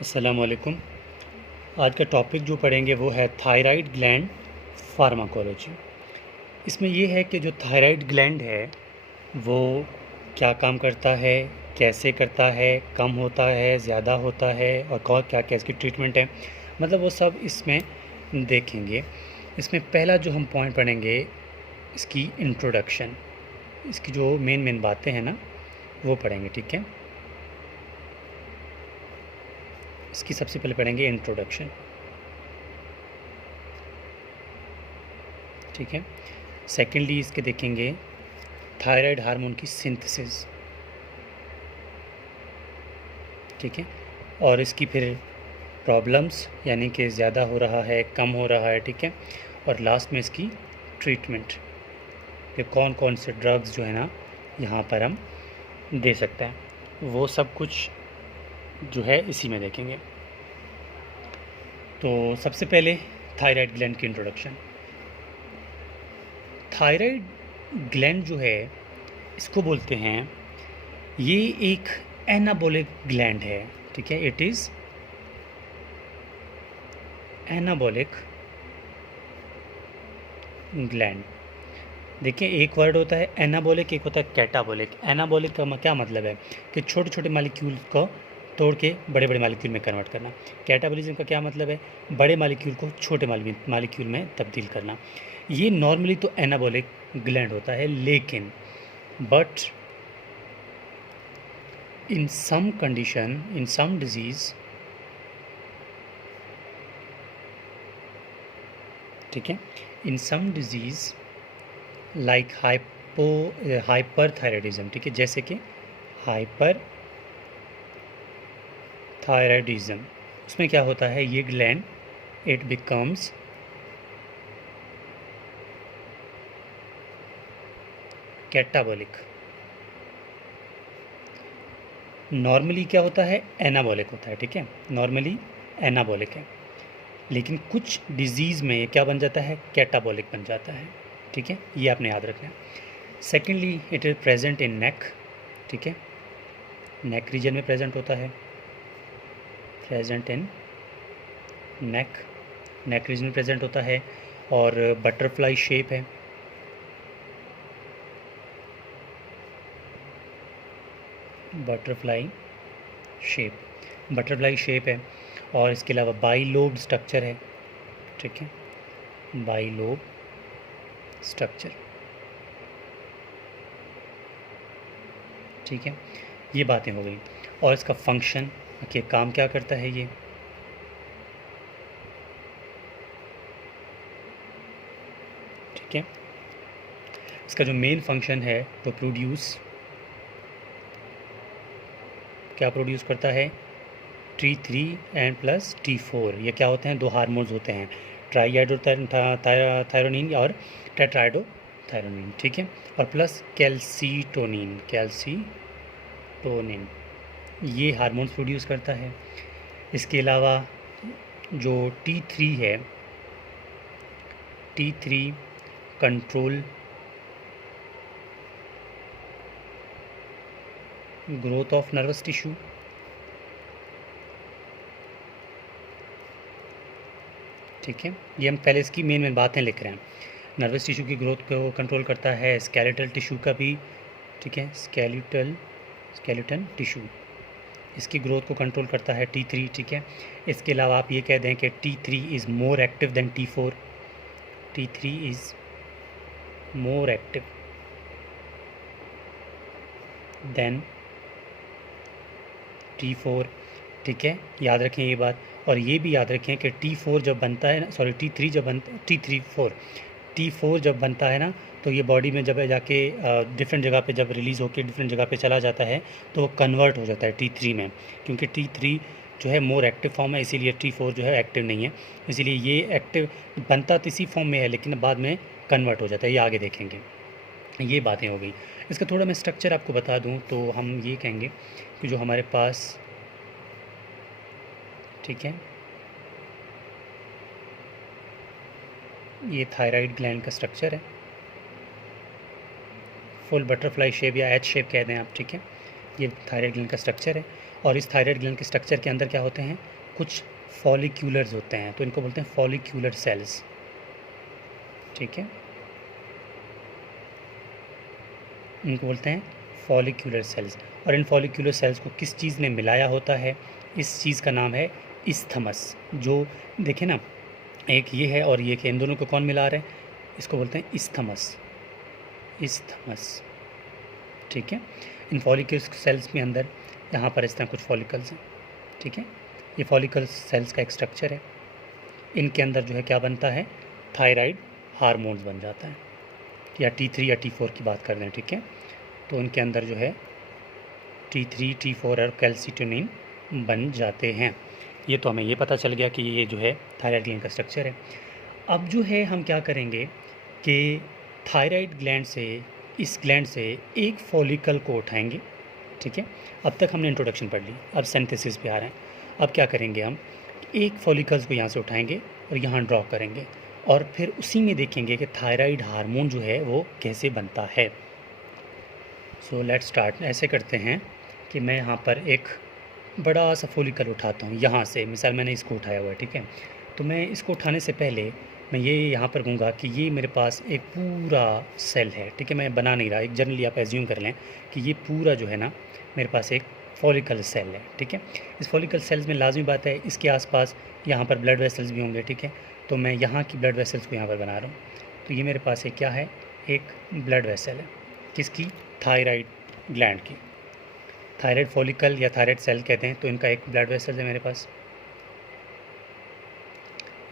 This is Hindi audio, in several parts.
अस्सलामुअलैकुम। आज का टॉपिक जो पढ़ेंगे वो है थायराइड ग्लैंड फार्माकोलॉजी। इसमें ये है कि जो थायराइड ग्लैंड है वो क्या काम करता है, कैसे करता है, कम होता है, ज़्यादा होता है और क्या क्या इसकी ट्रीटमेंट है, मतलब वो सब इसमें देखेंगे। इसमें पहला जो हम पॉइंट पढ़ेंगे इसकी इंट्रोडक्शन, इसकी जो मेन मेन बातें हैं ना वो पढ़ेंगे। ठीक है, इसकी सबसे पहले पढ़ेंगे इंट्रोडक्शन। ठीक है, सेकेंडली इसके देखेंगे थायराइड हार्मोन की सिंथेसिस। ठीक है, और इसकी फिर प्रॉब्लम्स, यानी कि ज़्यादा हो रहा है, कम हो रहा है। ठीक है, और लास्ट में इसकी ट्रीटमेंट कि कौन कौन से ड्रग्स जो है ना यहाँ पर हम दे सकते हैं, वो सब कुछ जो है इसी में देखेंगे। तो सबसे पहले थायराइड ग्लैंड की इंट्रोडक्शन। थायराइड ग्लैंड जो है इसको बोलते हैं, ये एक एनाबॉलिक ग्लैंड है। ठीक है, इट इज़ एनाबॉलिक ग्लैंड। देखिए, एक वर्ड होता है एनाबॉलिक, एक होता है कैटाबॉलिक। एनाबॉलिक का क्या मतलब है कि छोटे छोटे मालिक्यूल को तोड़ के बड़े बड़े मालिक्यूल में कन्वर्ट करना। कैटाबॉलिज्म का क्या मतलब है, बड़े मालिक्यूल को छोटे मालिक्यूल में तब्दील करना। ये नॉर्मली तो एनाबॉलिक ग्लैंड होता है, लेकिन but in some condition, in some disease, ठीक है, in some disease like hyperthyroidism, ठीक है, जैसे कि hyperthyroidism, उसमें क्या होता है, ये gland it becomes catabolic. Normally क्या होता है, एनाबॉलिक होता है। ठीक है, नॉर्मली एनाबॉलिक है, लेकिन कुछ डिजीज़ में ये क्या बन जाता है, कैटाबॉलिक बन जाता है। ठीक है, ये आपने याद रखना है। Secondly it is present in neck. ठीक है, नेक रीजन में प्रेजेंट होता है, प्रेजेंट इन नेक रीजन में प्रेजेंट होता है, और बटरफ्लाई शेप है। बटरफ्लाई शेप है, और इसके अलावा बाइलोब स्ट्रक्चर है। ठीक है, बाइलोब स्ट्रक्चर। ठीक है, ये बातें हो गई। और इसका फंक्शन कि काम क्या करता है ये, ठीक है, इसका जो मेन फंक्शन है तो क्या प्रोड्यूस करता है, T3 एंड प्लस T4। ये क्या होते हैं, दो हार्मोन्स होते हैं, ट्राईआइडोथायरोनिन और टेट्राइडोथायरोनिन। ठीक है, और प्लस कैल्सीटोनिन, ये हार्मोन्स प्रोड्यूस करता है। इसके अलावा जो T3 है, T3 control growth of nervous tissue. ठीक है, ये हम पहले इसकी मेन बातें लिख रहे हैं। नर्वस टिश्यू की ग्रोथ को कंट्रोल करता है, स्केलेटल टिश्यू का भी। ठीक है, स्केलेटल टिश्यू, इसकी ग्रोथ को कंट्रोल करता है T3। ठीक है, इसके अलावा आप ये कह दें कि T3 is more active than T4। T3 is more active than T4। ठीक है, याद रखें ये बात। और ये भी याद रखें कि T4 जब बनता है ना, सॉरी T3 जब बनता, T4 जब बनता है ना, तो ये बॉडी में जब जाके डिफरेंट जगह पे जब रिलीज़ होकर डिफरेंट जगह पे चला जाता है तो वो कन्वर्ट हो जाता है T3 में, क्योंकि T3 जो है मोर एक्टिव फॉर्म है, इसीलिए T4 जो है एक्टिव नहीं है। इसीलिए ये एक्टिव बनता तो इसी फॉर्म में है, लेकिन बाद में कन्वर्ट हो जाता है, ये आगे देखेंगे। ये बातें हो गई। इसका थोड़ा मैं स्ट्रक्चर आपको बता दूं तो हम ये कहेंगे कि जो हमारे पास, ठीक है, ये थायराइड ग्लैंड का स्ट्रक्चर है, फुल बटरफ्लाई शेप या एच शेप कह दें आप। ठीक है, ये थायराइड ग्लैंड का स्ट्रक्चर है, और इस थायराइड ग्लैंड के स्ट्रक्चर के अंदर क्या होते हैं, कुछ फॉलिक्यूलर्स होते हैं, तो इनको बोलते हैं फॉलिक्यूलर सेल्स। ठीक है, इनको बोलते हैं फॉलिक्यूलर सेल्स। और इन फॉलिक्यूलर सेल्स को किस चीज़ ने मिलाया होता है, इस चीज़ का नाम है इस्थमस। जो देखें ना, एक ये है और ये इन दोनों को कौन मिला रहा है, इसको बोलते हैं इस्थमस, इस्थमस। ठीक है, इन फॉलिक्यूलर सेल्स में अंदर यहाँ पर इस तरह कुछ फॉलिकल्स हैं। ठीक है, ये फॉलिकल सेल्स का एक स्ट्रक्चर है। इनके अंदर जो है क्या बनता है, थायराइड हार्मोन्स बन जाता है, या T3 या T4 की बात कर रहे हैं। ठीक है, तो इनके अंदर जो है T3 T4 और कैल्सिटोनिन बन जाते हैं। ये तो हमें ये पता चल गया कि ये जो है थायराइड ग्लैंड का स्ट्रक्चर है। अब जो है हम क्या करेंगे कि थायराइड ग्लैंड से, इस ग्लैंड से एक फॉलिकल को उठाएंगे। ठीक है, अब तक हमने इंट्रोडक्शन पढ़ ली, अब सिंथेसिस पे आ रहे हैं। अब क्या करेंगे, हम एक फॉलिकल्स को यहाँ से उठाएंगे और यहाँ ड्रॉ करेंगे, और फिर उसी में देखेंगे कि थायराइड हार्मोन जो है वो कैसे बनता है। So let's start. ऐसे करते हैं कि मैं यहाँ पर एक बड़ा सा फॉलिकल उठाता हूँ यहाँ से, मिसाल मैंने इसको उठाया हुआ है। ठीक है, तो मैं इसको उठाने से पहले मैं ये यहाँ पर कहूँगा कि ये मेरे पास एक पूरा सेल है। ठीक है, मैं बना नहीं रहा, एक जनरली आप एज्यूम कर लें कि ये पूरा जो है ना मेरे पास एक फॉलिकल सेल है। ठीक है, इस फॉलिकल सेल्स में लाजमी बात है इसके आसपास यहाँ पर ब्लड वेसल्स भी होंगे। ठीक है, तो मैं यहाँ की ब्लड वेसल्स को यहाँ पर बना रहा हूँ। तो ये मेरे पास एक क्या है, एक ब्लड वेसल है, किसकी, थायराइड ग्लैंड की। थायराइड फॉलिकल या थायराइड सेल कहते हैं, तो इनका एक ब्लड वेसल है मेरे पास।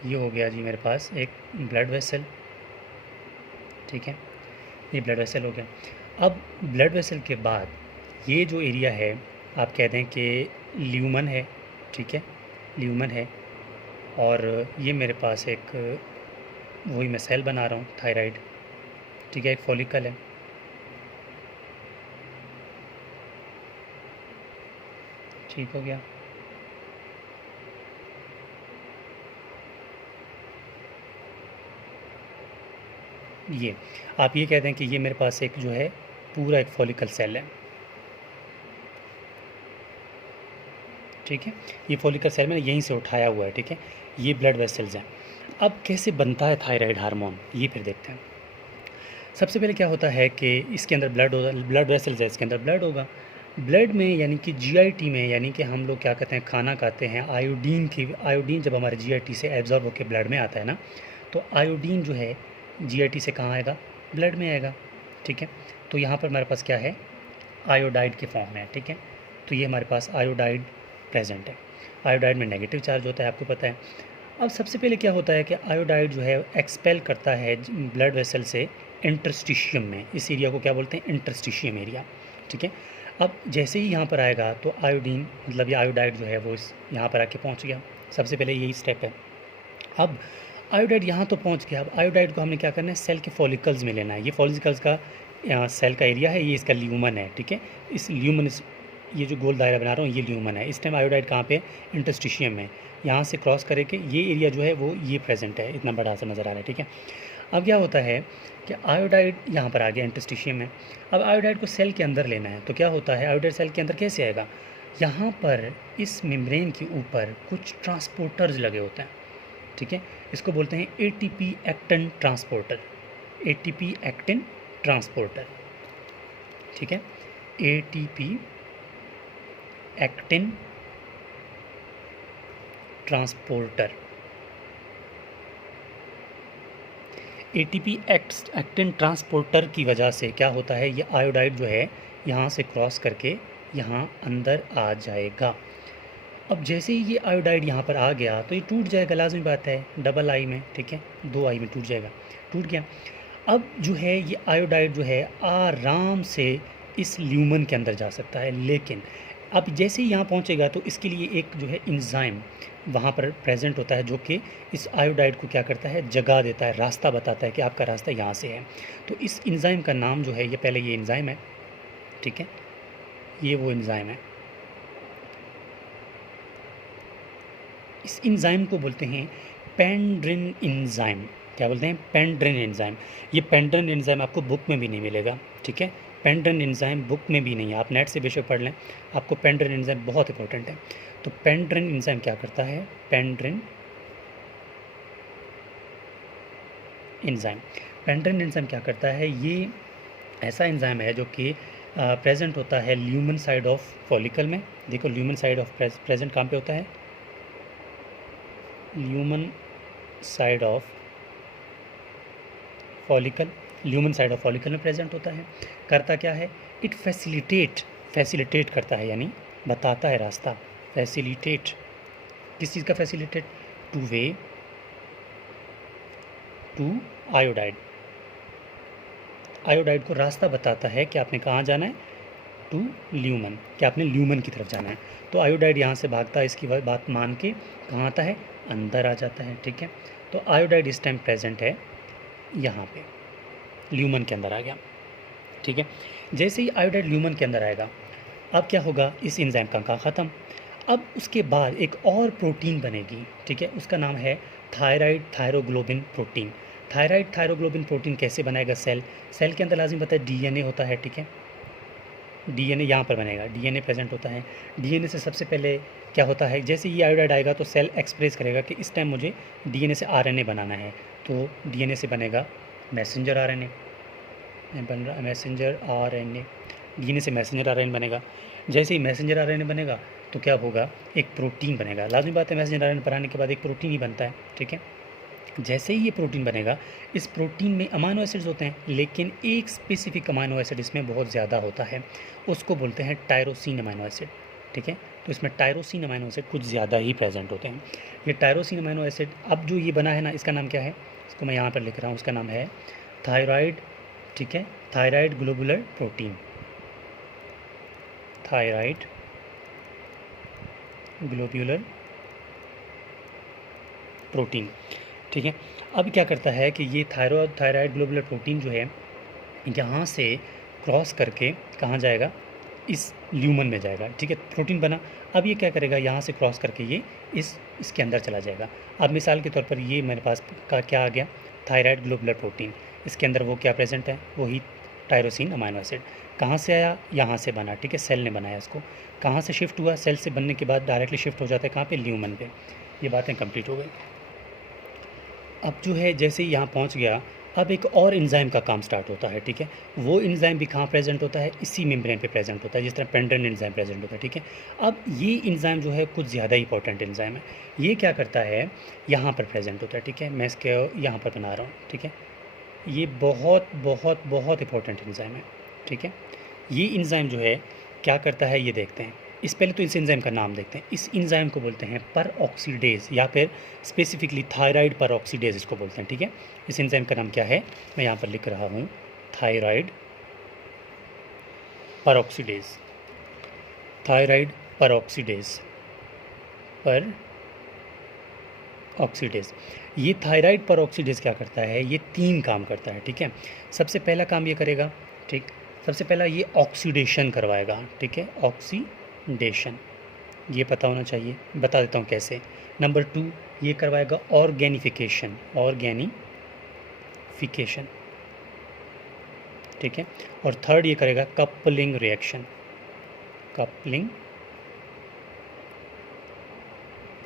ये हो गया जी मेरे पास एक ब्लड वेसल। ठीक है, ये ब्लड वेसल हो गया। अब ब्लड वेसल के बाद ये जो एरिया है आप कहते हैं कि ल्यूमन है। ठीक है, ल्यूमन है, और ये मेरे पास एक वही मैं सेल बना रहा हूँ थायराइड। ठीक है, एक फॉलिकल है। ठीक हो गया। ये आप ये कहते हैं कि ये मेरे पास एक जो है पूरा एक फॉलिकल सेल है। ठीक है, ये फॉलिकल सेल मैंने यहीं से उठाया हुआ है। ठीक है, ये ब्लड वेसल्स हैं। अब कैसे बनता है थायराइड हार्मोन, ये फिर देखते हैं। सबसे पहले क्या होता है कि इसके अंदर ब्लड होगा, ब्लड वेसल्स है, इसके अंदर ब्लड होगा। ब्लड में यानी कि जीआईटी में, यानी कि हम लोग क्या कहते हैं, खाना खाते हैं, आयोडीन जब हमारे जीआईटी से एब्जॉर्ब होकर ब्लड में आता है ना, तो आयोडीन जो है जीआईटी से कहाँ आएगा, ब्लड में आएगा। ठीक है, तो यहाँ पर हमारे पास क्या है, आयोडाइड के फॉर्म में है। ठीक है, तो ये हमारे पास आयोडाइड प्रेजेंट है। आयोडाइड में नेगेटिव चार्ज होता है, आपको पता है। अब सबसे पहले क्या होता है कि आयोडाइड जो है एक्सपेल करता है ब्लड वेसल से इंटरस्टिशियम में। इस एरिया को क्या बोलते हैं, इंटरस्टिशियम एरिया। ठीक है, अब जैसे ही यहाँ पर आएगा तो आयोडीन मतलब ये आयोडाइड जो है वो इस यहाँ पर आके पहुँच गया। सबसे पहले यही स्टेप है। अब आयोडाइड यहाँ तो पहुँच गया। अब आयोडाइड को हमने क्या करना है, सेल के फॉलिकल्स में लेना है। ये फॉलिकल्स का सेल का एरिया है, ये इसका ल्यूमन है। ठीक है, इस ल्यूमन, ये जो गोल दायरा बना रहा हूँ ये ल्यूमन है। इस टाइम आयोडाइड कहाँ पे, इंटरस्टिशियम में। यहाँ से क्रॉस करके ये एरिया जो है वो ये प्रेजेंट है, इतना बड़ा सा नज़र आ रहा है। ठीक है, अब क्या होता है कि आयोडाइड यहाँ पर आ गया इंटरस्टिशियम में। अब आयोडाइड को सेल के अंदर लेना है, तो क्या होता है, आयोडाइड सेल के अंदर कैसे आएगा, यहाँ पर इस मेम्ब्रेन के ऊपर कुछ ट्रांसपोर्टर्स लगे होते हैं। ठीक है, इसको बोलते हैं ATP actin transporter, ATP actin transporter. ठीक है, ATP actin transporter. ATP actin transporter की वजह से क्या होता है, ये आयोडाइड जो है यहाँ से क्रॉस करके यहाँ अंदर आ जाएगा। अब जैसे ही ये आयोडाइड यहाँ पर आ गया तो ये टूट जाएगा, लाजमी बात है, डबल आई में। ठीक है, 2 आई में टूट जाएगा, टूट गया। अब जो है ये आयोडाइड जो है आराम से इस ल्यूमन के अंदर जा सकता है, लेकिन अब जैसे ही यहाँ पहुँचेगा तो इसके लिए एक जो है इंजाइम वहाँ पर प्रेजेंट होता है, जो कि इस आयोडाइड को क्या करता है, जगा देता है, रास्ता बताता है कि आपका रास्ता यहाँ से है। तो इस इंजाइम का नाम जो है, ये पहले ये इंजाइम है। ठीक है, ये वो इंजाइम है। इस इंजाइम को बोलते हैं पेंड्रिन इंजाइम। क्या बोलते हैं, पेंड्रिन एंजाइम। ये पेंड्रिन एंजाइम आपको बुक में भी नहीं मिलेगा। ठीक है, पेंड्रेन एंजाइम बुक में भी नहीं है, आप नेट से बेशक पढ़ लें, आपको पेंड्रेन एंजाइम बहुत इंपॉर्टेंट है। तो पेंड्रेन एंजाइम क्या करता है, पेंड्रेन एंजाइम, पेंड्रेन एंजाइम क्या करता है, ये ऐसा एंजाइम है जो कि प्रेजेंट होता है ल्यूमन साइड ऑफ फॉलिकल में। देखो ल्यूमन साइड ऑफ प्रेजेंट कहाँ पे होता है, lumen side of follicle, lumen side of follicle में प्रेजेंट होता है। करता क्या है, इट फैसिलिटेट करता है, यानी बताता है रास्ता, फैसिलिटेट, किस चीज़ का facilitate, to way to iodide, iodide को रास्ता बताता है कि आपने कहाँ जाना है, टू ल्यूमन, कि आपने ल्यूमन की तरफ जाना है। तो आयोडाइड यहाँ से भागता है, इसकी बात मान के कहाँ आता है, अंदर आ जाता है, ठीक है। तो आयोडाइड इस टाइम प्रेजेंट है यहाँ पे, ल्यूमन के अंदर आ गया, ठीक है। जैसे ही आयोडाइड ल्यूमन के अंदर आएगा, अब क्या होगा, इस एंजाइम का काम ख़त्म। अब उसके बाद एक और प्रोटीन बनेगी, ठीक है, उसका नाम है थायराइड थायरोग्लोबिन प्रोटीन। थायराइड थायरोग्लोबिन प्रोटीन कैसे बनाएगा, सेल के अंदर लाजिम पता है डीएनए होता है, ठीक है, डीएनए यहाँ पर बनेगा, डीएनए प्रेजेंट होता है। डीएनए से सबसे पहले क्या होता है, जैसे ये आयोडाइड आएगा तो सेल एक्सप्रेस करेगा कि इस टाइम मुझे डीएनए से आरएनए बनाना है, तो डीएनए से बनेगा मैसेंजर आरएनए, बन रहा मैसेंजर आरएनए, डीएनए से मैसेंजर आरएनए बनेगा। जैसे ही मैसेंजर आरएनए बनेगा तो क्या होगा, एक प्रोटीन बनेगा। लाजमी बात है, मैसेंजर आरएनए बनाने के बाद एक प्रोटीन ही बनता है, ठीक है। जैसे ही ये प्रोटीन बनेगा, इस प्रोटीन में अमाइनो एसिड्स होते हैं, लेकिन एक स्पेसिफिक अमाइनो एसिड इसमें बहुत ज़्यादा होता है, उसको बोलते हैं टायरोसिन अमाइनो एसिड, ठीक है। तो इसमें टायरोसिन अमाइनो एसिड कुछ ज़्यादा ही प्रेजेंट होते हैं। ये टायरोसिन अमाइनो एसिड अब जो ये बना है ना, इसका नाम क्या है, इसको मैं यहाँ पर लिख रहा हूँ, उसका नाम है थायराइड, ठीक है, thyroid globular protein, thyroid globular protein, ठीक है। अब क्या करता है कि ये थायराइड ग्लोबुलर प्रोटीन जो है यहाँ से क्रॉस करके कहाँ जाएगा, इस ल्यूमन में जाएगा, ठीक है, प्रोटीन बना। अब ये क्या करेगा, यहाँ से क्रॉस करके ये इसके अंदर चला जाएगा। अब मिसाल के तौर पर ये मेरे पास का क्या आ गया, थायराइड ग्लोबुलर प्रोटीन, इसके अंदर वो क्या प्रेजेंट है, वही टायरोसिन अमाइनो एसिड। कहाँ से आया, यहाँ से बना, ठीक है, सेल ने बनाया इसको। कहाँ से शिफ्ट हुआ, सेल से बनने के बाद डायरेक्टली शिफ्ट हो जाता है कहाँ पे, ल्यूमन पे। ये बातें कंप्लीट हो गई। अब जो है जैसे ही यहाँ पहुँच गया, अब एक और एंजाइम का काम स्टार्ट होता है, ठीक है। वो एंजाइम भी कहाँ प्रेजेंट होता है, इसी मेम्ब्रेन पे प्रेजेंट होता है, जिस तरह पेंड्रेन एंजाइम प्रेजेंट होता है, ठीक है। अब ये एंजाइम जो है कुछ ज़्यादा इंपॉर्टेंट एंजाइम है। ये क्या करता है, यहाँ पर प्रेजेंट होता है, ठीक है, मैं इसके यहाँ पर बना रहा हूँ, ठीक है। ये बहुत बहुत बहुत इंपॉर्टेंट एंजाइम है, ठीक है। ये एंजाइम जो है क्या करता है, ये देखते हैं। इस पहले तो इस एंजाइम का नाम देखते हैं। इस एंजाइम को बोलते हैं पर ऑक्सीडेज, या फिर स्पेसिफिकली थायराइड पर ऑक्सीडेज इसको बोलते हैं, ठीक है। इस एंजाइम का नाम क्या है, मैं यहाँ पर लिख रहा हूँ, थायराइड पर ऑक्सीडेज, थायराइड पर ऑक्सीडेज, पर ऑक्सीडेज। ये थायराइड पर ऑक्सीडेज क्या करता है, ये 3 काम करता है, ठीक है। सबसे पहला काम ये करेगा, ठीक, सबसे पहला ये ऑक्सीडेशन करवाएगा, ठीक है, ऑक्सीडेशन, ये पता होना चाहिए, बता देता हूँ कैसे। नंबर 2 ये करवाएगा ऑर्गेनिफिकेशन, ऑर्गेनिफिकेशन, ठीक है। और थर्ड ये करेगा कपलिंग रिएक्शन, कपलिंग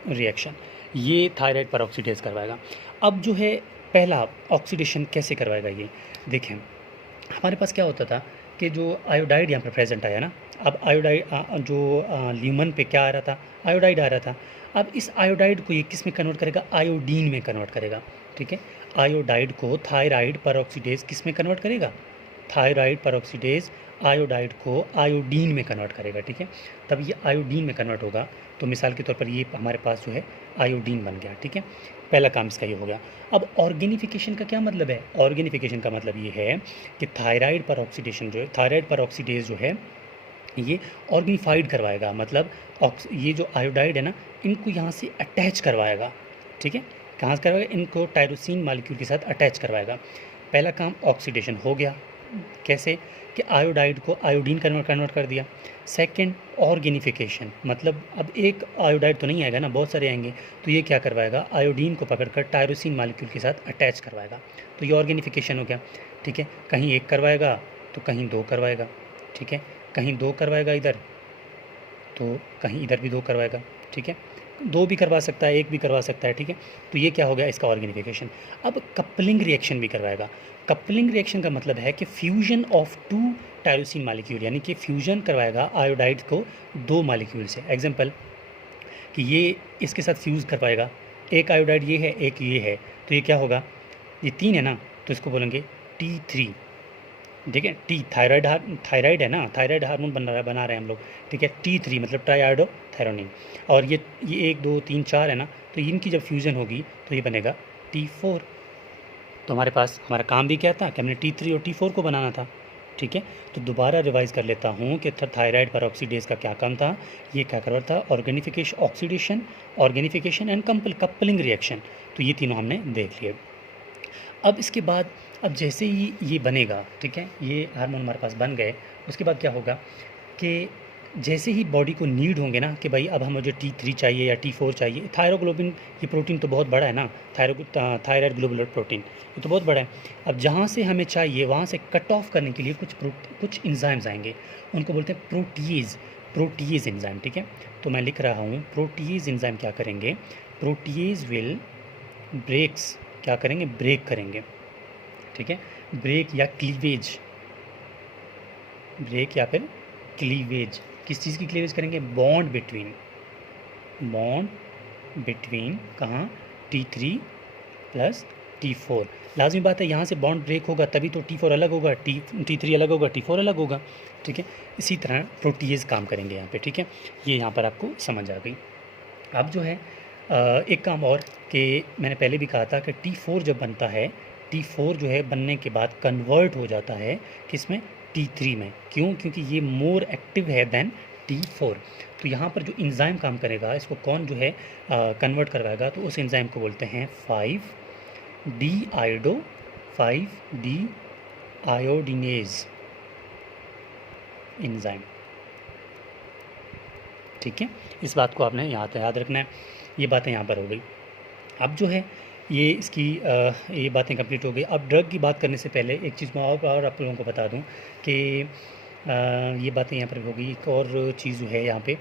रिएक्शन, ये थायराइड पर ऑक्सीडेज करवाएगा। अब जो है पहला ऑक्सीडेशन कैसे करवाएगा, ये देखें। हमारे पास क्या होता था कि जो आयोडाइड यहाँ पर प्रेजेंट आया ना, अब आयोडाइड जो ल्यूमन पे क्या आ रहा था, आयोडाइड आ रहा था। अब इस आयोडाइड को ये किस में कन्वर्ट करेगा, आयोडीन में कन्वर्ट करेगा, ठीक है। आयोडाइड को थायराइड पर ऑक्सीडेज किस में कन्वर्ट करेगा, थायराइड पर ऑक्सीडेज आयोडाइड को आयोडीन में कन्वर्ट करेगा, ठीक है। तब ये आयोडीन में कन्वर्ट होगा, तो मिसाल के तौर पर ये हमारे पास जो है आयोडीन बन गया, ठीक है। पहला काम इसका ये हो गया। अब ऑर्गेनिफिकेशन का क्या मतलब है, ऑर्गेनिफिकेशन का मतलब ये है कि थायराइड पर ऑक्सीडेशन जो है, थायराइड पर ऑक्सीडेज जो है ये ऑर्गेनिफाइड करवाएगा, मतलब ये जो आयोडाइड है ना, इनको यहाँ से अटैच करवाएगा, ठीक है। कहाँ से करवाएगा, इनको टायरोसिन मालिक्यूल के साथ अटैच करवाएगा। पहला काम ऑक्सीडेशन हो गया, कैसे कि आयोडाइड को आयोडीन कन्वर्ट कर दिया। सेकंड ऑर्गेनिफिकेशन, मतलब अब एक आयोडाइड तो नहीं आएगा ना, बहुत सारे आएंगे, तो ये क्या करवाएगा, आयोडीन को पकड़कर टायरोसिन मालिक्यूल के साथ अटैच करवाएगा, तो ये ऑर्गेनिफिकेशन हो गया, ठीक है। कहीं एक करवाएगा तो कहीं 2 करवाएगा, ठीक है, कहीं 2 करवाएगा इधर, तो कहीं इधर भी 2 करवाएगा, ठीक है, 2 भी करवा सकता है, 1 भी करवा सकता है, ठीक है। तो ये क्या हो गया इसका ऑर्गेनिफिकेशन। अब कपलिंग रिएक्शन भी करवाएगा। कपलिंग रिएक्शन का मतलब है कि फ्यूजन ऑफ 2 टायरोसिन मालिक्यूल, यानी कि फ्यूजन करवाएगा आयोडाइड को 2 मालिक्यूल से। एग्जांपल कि ये इसके साथ फ्यूज़ करवाएगा, एक आयोडाइड ये है, एक ये है, तो ये क्या होगा, ये 3 है ना, तो इसको बोलेंगे T3, ठीक है। थायराइड है ना, थायराइड हार्मोन बना रहे हैं हम लोग, ठीक है। T3 मतलब ट्राइआयोडो थायरोनिन, और ये 1 2 3 4 है ना, तो इनकी जब फ्यूज़न होगी तो ये बनेगा T4। तो हमारे पास हमारा काम भी क्या था कि हमने T3 और T4 को बनाना था, ठीक है। तो दोबारा रिवाइज कर लेता हूँ कि थायराइड पर ऑक्सीडेज का क्या काम था। ये क्या कर रहा था, ऑर्गेनिफिकेशन एंड कपलिंग रिएक्शन। तो ये तीनों हमने देख लिए। अब इसके बाद, अब जैसे ही ये बनेगा, ठीक है, ये हार्मोन हमारे पास बन गए, उसके बाद क्या होगा कि जैसे ही बॉडी को नीड होंगे ना कि भाई अब हम मुझे T3 चाहिए या T4 चाहिए। थायरोग्लोबिन, ये प्रोटीन तो बहुत बड़ा है ना, थायराइड ग्लोबुलर प्रोटीन, ये तो बहुत बड़ा है। अब जहाँ से हमें चाहिए वहाँ से कट ऑफ करने के लिए कुछ इंजाइम्स आएंगे, उनको बोलते हैं प्रोटीएज एंजाइम, ठीक है। तो मैं लिख रहा हूँ, प्रोटीएज एंजाइम क्या करेंगे, प्रोटीएज विल क्या करेंगे, ब्रेक करेंगे, ठीक है। ब्रेक या क्लीवेज, किस चीज़ की क्लीवेज करेंगे, बॉन्ड बिटवीन कहाँ, T3 प्लस T4। लाजमी बात है, यहाँ से बॉन्ड ब्रेक होगा तभी तो T4 अलग होगा, T3 अलग होगा, T4 अलग होगा, ठीक है। इसी तरह प्रोटीएज काम करेंगे यहाँ पे, ठीक है। ये यहाँ पर आपको समझ आ गई। अब जो है एक काम और कि मैंने पहले भी कहा था कि T4 जब बनता है, T4 जो है बनने के बाद कन्वर्ट हो जाता है किसमें, T3 में। क्यों, क्योंकि ये मोर एक्टिव है देन T4। तो यहाँ पर जो एंजाइम काम करेगा, इसको कौन जो है कन्वर्ट करवाएगा, तो उस एंजाइम को बोलते हैं 5-डी आयोडीनेज एंजाइम, ठीक है। इस बात को आपने यहाँ याद रखना है। ये बातें यहाँ पर हो गई। अब जो है ये इसकी ये बातें कंप्लीट हो गई। अब ड्रग की बात करने से पहले एक चीज़ मैं और आप लोगों को बता दूं कि ये बातें यहाँ पर हो गई। एक और चीज़ जो है यहाँ पे,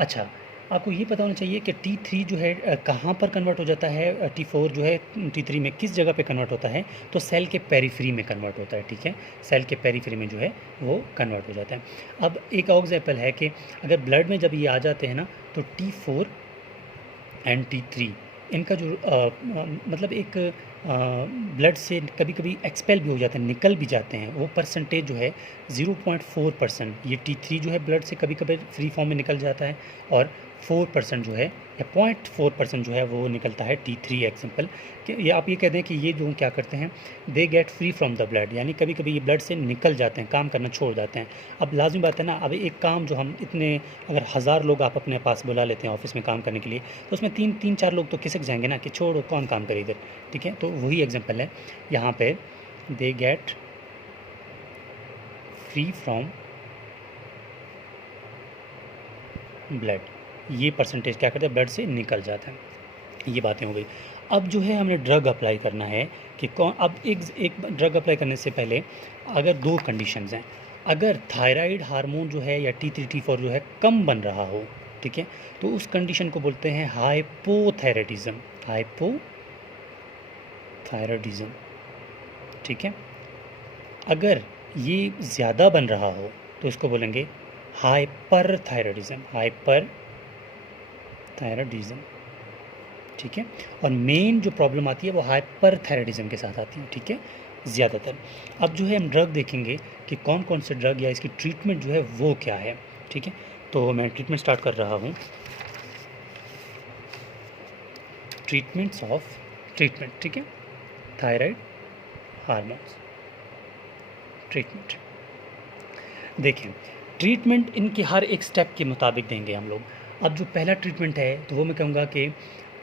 अच्छा आपको ये पता होना चाहिए कि T3 जो है कहाँ पर कन्वर्ट हो जाता है, T4 जो है T3 में किस जगह पे कन्वर्ट होता है, तो सेल के पेरीफ्री में कन्वर्ट होता है, ठीक है। सेल के पेरीफ्री में जो है वो कन्वर्ट हो जाता है। अब एक और एग्जाम्पल है कि अगर ब्लड में जब ये आ जाते हैं ना, तो T4 एंड T3 इनका जो मतलब एक ब्लड से कभी कभी एक्सपेल भी हो जाते हैं, निकल भी जाते हैं। वो परसेंटेज जो है 0.4%, ये T3 जो है ब्लड से कभी कभी फ्री फॉर्म में निकल जाता है, और 4% जो है या 0.4% जो है वो निकलता है T3। एग्जाम्पल कि ये आप ये कह दें कि ये जो क्या करते हैं, they get free from the blood, यानी कभी कभी ये ब्लड से निकल जाते हैं, काम करना छोड़ जाते हैं। अब लाजमी बात है ना, अब एक काम जो हम इतने अगर 1000 लोग आप अपने पास बुला लेते हैं ऑफिस में काम करने के लिए, तो उसमें 3-4 लोग तो खिसक जाएंगे ना कि छोड़ो कौन काम करे इधर, ठीक है। तो वही एग्जाम्पल है यहाँ पे, they get free from blood, ये परसेंटेज क्या करता है, ब्लड से निकल जाता है। ये बातें हो गई। अब जो है हमने ड्रग अप्लाई करना है कि कौन, अब एक ड्रग अप्लाई करने से पहले अगर 2 कंडीशंस हैं, अगर थायराइड हार्मोन जो है या T3 T4 जो है कम बन रहा हो, ठीक है, तो उस कंडीशन को बोलते हैं हाइपोथायराइडिज्म, ठीक है। अगर ये ज़्यादा बन रहा हो तो इसको बोलेंगे हाइपरथायराइडिज्म, ठीक है। और मेन जो प्रॉब्लम आती है वो हाइपरथायराइडिज्म के साथ आती है, ठीक है, ज़्यादातर। अब जो है हम ड्रग देखेंगे कि कौन कौन से ड्रग या इसकी ट्रीटमेंट जो है वो क्या है, ठीक है। तो मैं ट्रीटमेंट स्टार्ट कर रहा हूँ। ट्रीटमेंट, ठीक है, थायराइड हार्मोन्स ट्रीटमेंट। देखें, ट्रीटमेंट इनके हर एक स्टेप के मुताबिक देंगे हम लोग। अब जो पहला ट्रीटमेंट है तो वो मैं कहूँगा कि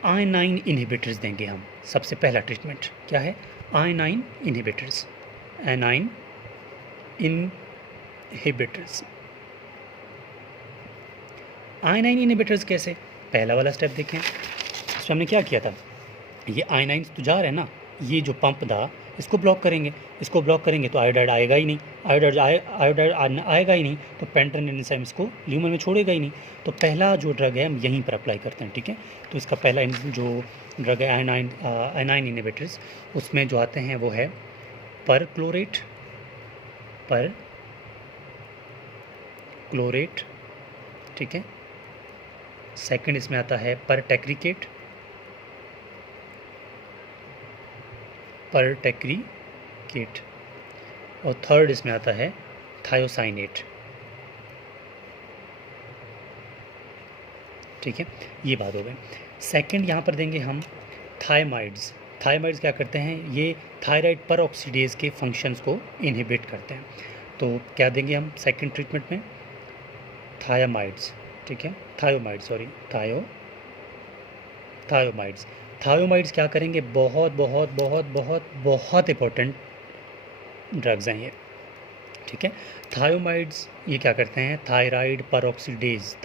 आयनाइन इनहिबिटर्स देंगे हम। सबसे पहला ट्रीटमेंट क्या है, आयनाइन इनहिबिटर्स, आयनाइन इनहिबिटर्स। आयनाइन इनहिबिटर्स कैसे, पहला वाला स्टेप देखें। इसमें हमने क्या किया था, ये आयनाइन तो जा रहा है ना, ये जो पंप था इसको ब्लॉक करेंगे तो आयोडाइड आएगा ही नहीं, आयोडाइड आएगा ही नहीं तो पेंटरन एंजाइम इसको ल्यूमन में छोड़ेगा ही नहीं। तो पहला जो ड्रग है हम यहीं पर अप्लाई करते हैं, ठीक है। तो इसका पहला जो ड्रग है आयनाइन इनहिबिटर्स, उसमें जो आते हैं वो है परक्लोरेट, ठीक है। सेकंड इसमें आता है परटेक्रिकेट, और थर्ड इसमें आता है थायोसाइनेट, ठीक है। ये बात हो गई। सेकंड यहाँ पर देंगे हम थायमाइड्स। थायमाइड्स क्या करते हैं, ये थायराइड पर ऑक्सीडेज के फंक्शंस को इनहिबिट करते हैं। तो क्या देंगे हम सेकंड ट्रीटमेंट में, थायमाइड्स, ठीक है, थायोमाइड्स क्या करेंगे, बहुत बहुत बहुत बहुत बहुत इंपॉर्टेंट ड्रग्स हैं ये, ठीक है। थायोमाइड्स ये क्या करते हैं, थायराइड पर ऑक्सीडेज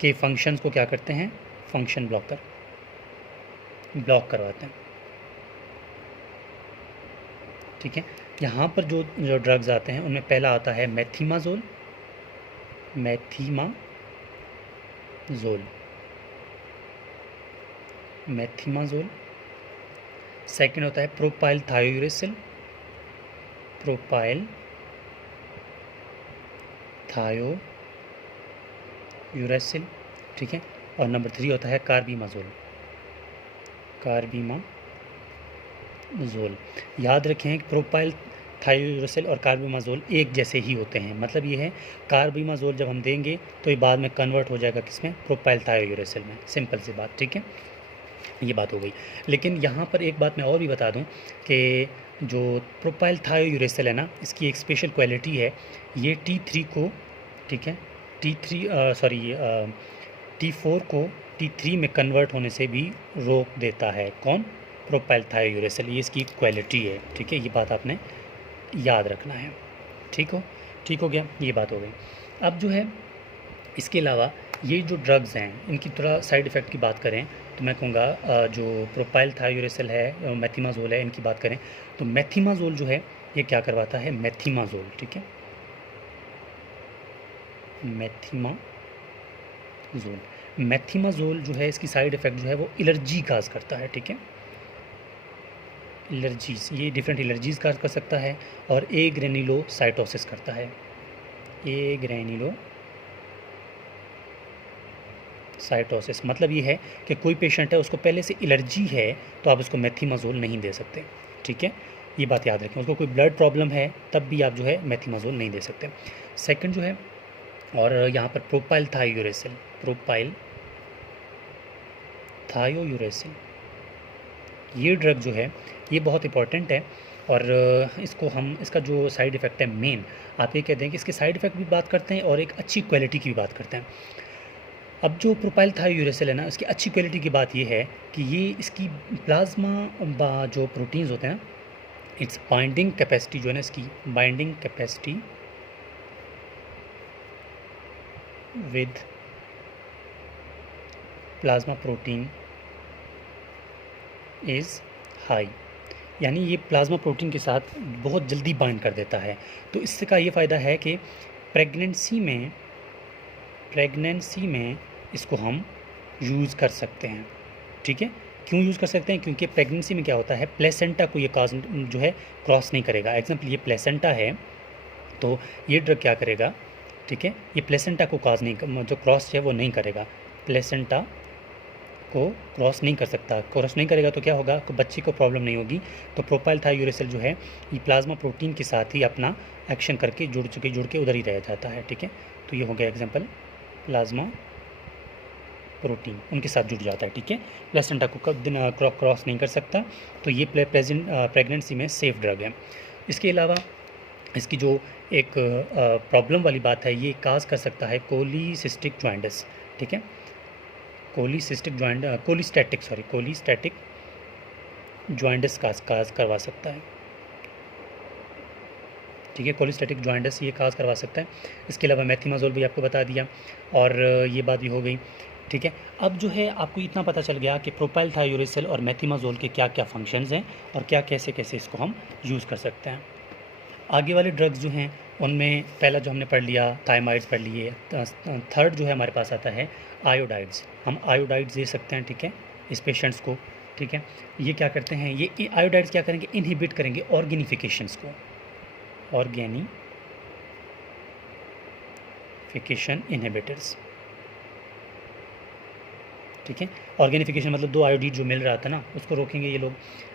के फंक्शंस को क्या करते हैं, फंक्शन ब्लॉक करवाते हैं, ठीक है। यहाँ पर जो ड्रग्स आते हैं उनमें पहला आता है मेथिमाजोल, सेकंड होता है प्रोपाइल थायोयूरेसिल, ठीक है। और नंबर 3 होता है कार्बिमाजोल। याद रखें कि प्रोपाइल थायोयूरेसिल और कार्बिमाजोल एक जैसे ही होते हैं, मतलब ये है कार्बिमाजोल जब हम देंगे तो ये बाद में कन्वर्ट हो जाएगा किसमें, प्रोपाइल थायोयूरेसिल में, सिंपल सी बात, ठीक है। ये बात हो गई। लेकिन यहाँ पर एक बात मैं और भी बता दूं कि जो प्रोपाइल थायोयूरेसिल है ना, इसकी एक स्पेशल क्वालिटी है, ये T3 को, ठीक है, T4 को T3 में कन्वर्ट होने से भी रोक देता है। कौन, प्रोपाइल थायोयूरेसिल, ये इसकी क्वालिटी है, ठीक है। ये बात आपने याद रखना है, ठीक हो गया, ये बात हो गई। अब जो है इसके अलावा ये जो ड्रग्स हैं इनकी थोड़ा साइड इफ़ेक्ट की बात करें तो मैं कहूँगा जो प्रोपाइल थायोयूरेसिल है, मेथिमाजोल है, इनकी बात करें तो मेथिमाजोल जो है ये क्या करवाता है, ठीक है, मेथिमाजोल जो है इसकी साइड इफ़ेक्ट जो है वो एलर्जी काज करता है, ठीक है। एलर्जीज, ये डिफरेंट एलर्जीज काज कर सकता है और ए ग्रेन्युलोसाइटोसिस करता है, साइटोसिस। मतलब ये है कि कोई पेशेंट है उसको पहले से एलर्जी है तो आप उसको मेथिमाजोल नहीं दे सकते, ठीक है। ये बात याद रखें, उसको कोई ब्लड प्रॉब्लम है तब भी आप जो है मेथिमाजोल नहीं दे सकते। सेकंड जो है, और यहाँ पर प्रोपाइल थायोयूरेसिल, ये ड्रग जो है ये बहुत इंपॉर्टेंट है और इसका जो साइड इफ़ेक्ट है मेन, आप ये कहते हैं कि इसके साइड इफ़ेक्ट भी बात करते हैं और एक अच्छी क्वालिटी की भी बात करते हैं। अब जो प्रोपाइल थायोयूरेसिल है ना, इसकी अच्छी क्वालिटी की बात ये है कि ये इसकी प्लाज्मा जो प्रोटीन्स होते हैं ना, इट्स बाइंडिंग कैपेसिटी जो है ना, इसकी binding capacity with plasma protein is high, यानी ये प्लाज्मा प्रोटीन के साथ बहुत जल्दी बाइंड कर देता है। तो इसका ये फ़ायदा है कि प्रेगनेंसी में इसको हम यूज़ कर सकते हैं, ठीक है। क्यों यूज़ कर सकते हैं, क्योंकि प्रेगनेंसी में क्या होता है, प्लेसेंटा को ये जो है क्रॉस नहीं करेगा। एग्जाम्पल, ये प्लेसेंटा है तो ये ड्रग क्या करेगा, ठीक है, ये प्लेसेंटा को जो क्रॉस है वो नहीं करेगा, प्लेसेंटा को क्रॉस नहीं कर सकता। क्रॉस नहीं करेगा तो क्या होगा, तो बच्चे को प्रॉब्लम नहीं होगी। तो प्रोपाइल थायोयूरेसिल जो है ये प्लाज्मा प्रोटीन के साथ ही अपना एक्शन करके जुड़ के उधर ही रह जाता है, ठीक है। तो ये हो गया एग्जाम्पल, प्लाज्मा प्रोटीन उनके साथ जुड़ जाता है, ठीक है। प्लेसेंटा को क्रॉस नहीं कर सकता, तो ये प्रेगनेंसी में सेफ ड्रग है। इसके अलावा इसकी जो एक प्रॉब्लम वाली बात है, ये काज कर सकता है कोलिसिस्टिक जॉइंटिस, ठीक है, कोलिस्टैटिक जॉइंटिस काज करवा सकता है, ठीक है। कोलिस्टैटिक जॉइंटिस ये काज करवा सकता है। इसके अलावा मेथिमाजोल भी आपको बता दिया और ये बात भी हो गई। ठीक है। अब जो है आपको इतना पता चल गया कि प्रोपाइल थायोरेसिल और मेथिमाजोल के क्या क्या फंक्शंस हैं और क्या कैसे कैसे इसको हम यूज़ कर सकते हैं। आगे वाले ड्रग्स जो हैं उनमें पहला जो हमने पढ़ लिया थायमाइड्स पढ़ लिए, थर्ड जो है हमारे पास आता है आयोडाइड्स। हम आयोडाइड्स दे सकते हैं, ठीक है, इस पेशेंट्स को, ठीक है। ये क्या करते हैं, ये आयोडाइड्स क्या करेंगे, इनहिबिट करेंगे ऑर्गेनिफिकेशंस को, ऑर्गेनिफिकेशन इनहिबिटर्स, ठीक है। ऑर्गेनिफिकेशन मतलब दो आयोडीन जो मिल रहा था ना उसको रोकेंगे ये लोग।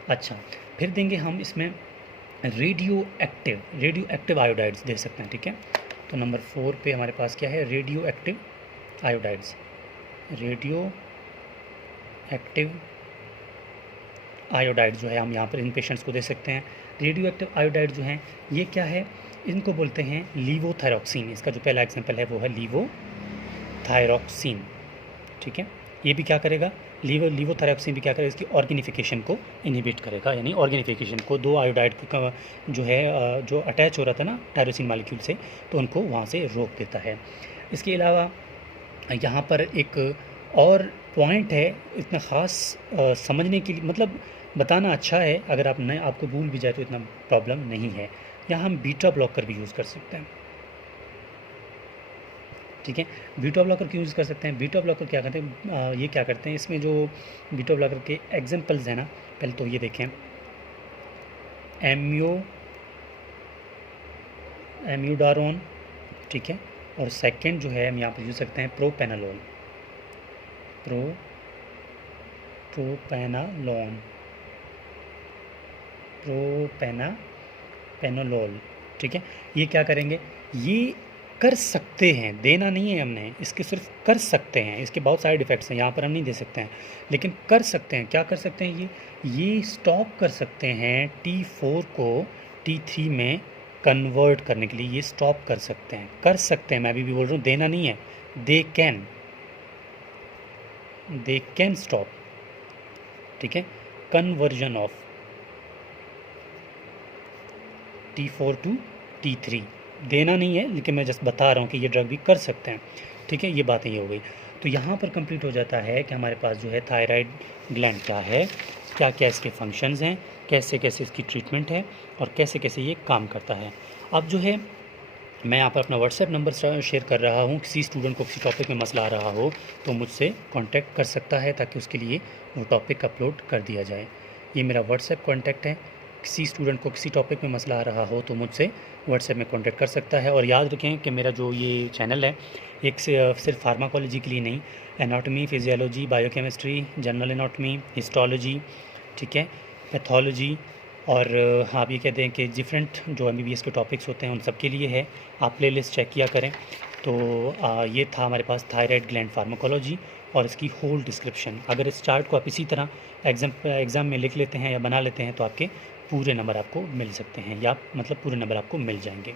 अच्छा, फिर देंगे हम इसमें रेडियो एक्टिव आयोडाइड्स दे सकते हैं, ठीक है। तो नंबर 4 पे हमारे पास क्या है, radio active iodides. Radio active iodide जो है हम यहाँ पर इन पेशेंट्स को दे सकते हैं। रेडियो एक्टिव आयोडाइड जो हैं ये क्या है, इनको बोलते हैं लीवोथायरॉक्सिन। इसका जो पहला एग्जांपल है वो है लीवोथायरॉक्सिन, ठीक है। ये भी क्या करेगा, लीवोथायरॉक्सिन भी क्या करेगा, इसकी ऑर्गेनिफिकेशन को इनहिबिट करेगा, यानी ऑर्गेनिफिकेशन को, दो आयोडाइड का जो है जो अटैच हो रहा था ना टायरोसिन मॉलिक्यूल से, तो उनको वहाँ से रोक देता है। इसके अलावा यहाँ पर एक और पॉइंट है, इतना ख़ास समझने के लिए, मतलब बताना अच्छा है, अगर आप नए आपको भूल भी जाए तो इतना प्रॉब्लम नहीं है। यहाँ हम बीटा ब्लॉकर भी यूज़ कर सकते हैं, ठीक है। बीटा ब्लॉकर क्यों यूज़ कर सकते हैं, बीटा ब्लॉकर क्या करते हैं, ये क्या करते हैं, इसमें जो बीटा ब्लॉकर के एग्जांपल्स हैं ना, पहले तो ये देखें, एम्यूडारोन, ठीक है, और सेकंड जो है हम यहाँ पर यूज़ सकते हैं प्रोपेनालोल, प्रोपेनालोल, ठीक है। ये क्या करेंगे, ये कर सकते हैं, देना नहीं है हमने, इसके सिर्फ कर सकते हैं, इसके बहुत साइड इफ़ेक्ट्स हैं, यहाँ पर हम नहीं दे सकते हैं, लेकिन कर सकते हैं। क्या कर सकते हैं, ये स्टॉप कर सकते हैं T4 को T3 में कन्वर्ट करने के लिए, ये स्टॉप कर सकते हैं, कर सकते हैं, मैं अभी भी बोल रहा हूँ, देना नहीं है, दे कैन स्टॉप, ठीक है, conversion of T4 to T3, देना नहीं है, लेकिन मैं जस्ट बता रहा हूँ कि ये ड्रग भी कर सकते हैं, ठीक है। ये बातें ये हो गई। तो यहाँ पर कंप्लीट हो जाता है कि हमारे पास जो है थायराइड ग्लैंड क्या है, क्या क्या इसके फंक्शंस हैं, कैसे कैसे इसकी ट्रीटमेंट है और कैसे कैसे ये काम करता है। अब जो है मैं यहाँ पर अपना व्हाट्सएप नंबर शेयर कर रहा हूँ, किसी स्टूडेंट को किसी टॉपिक में मसला आ रहा हो तो मुझसे कांटेक्ट कर सकता है, ताकि उसके लिए वो टॉपिक अपलोड कर दिया जाए। ये मेरा व्हाट्सएप कॉन्टैक्ट है, किसी स्टूडेंट को किसी टॉपिक में मसला आ रहा हो तो मुझसे व्हाट्सएप में कांटेक्ट कर सकता है। और याद रखें कि मेरा जो ये चैनल है एक सिर्फ फार्माकोलॉजी के लिए नहीं, anatomy, physiology, biochemistry, general anatomy, histology, ठीक है, पैथोलॉजी, और हाँ आप ये कहते हैं कि डिफरेंट जो MBBS के टॉपिक्स होते हैं उन सब के लिए है। आप प्लेलिस्ट चेक किया करें। तो ये था हमारे पास थायराइड ग्लैंड फार्माकोलॉजी और इसकी होल डिस्क्रिप्शन। अगर इस चार्ट को आप इसी तरह एग्ज़ाम में लिख लेते हैं या बना लेते हैं तो आपके पूरे नंबर आपको मिल सकते हैं, या मतलब पूरे नंबर आपको मिल जाएंगे।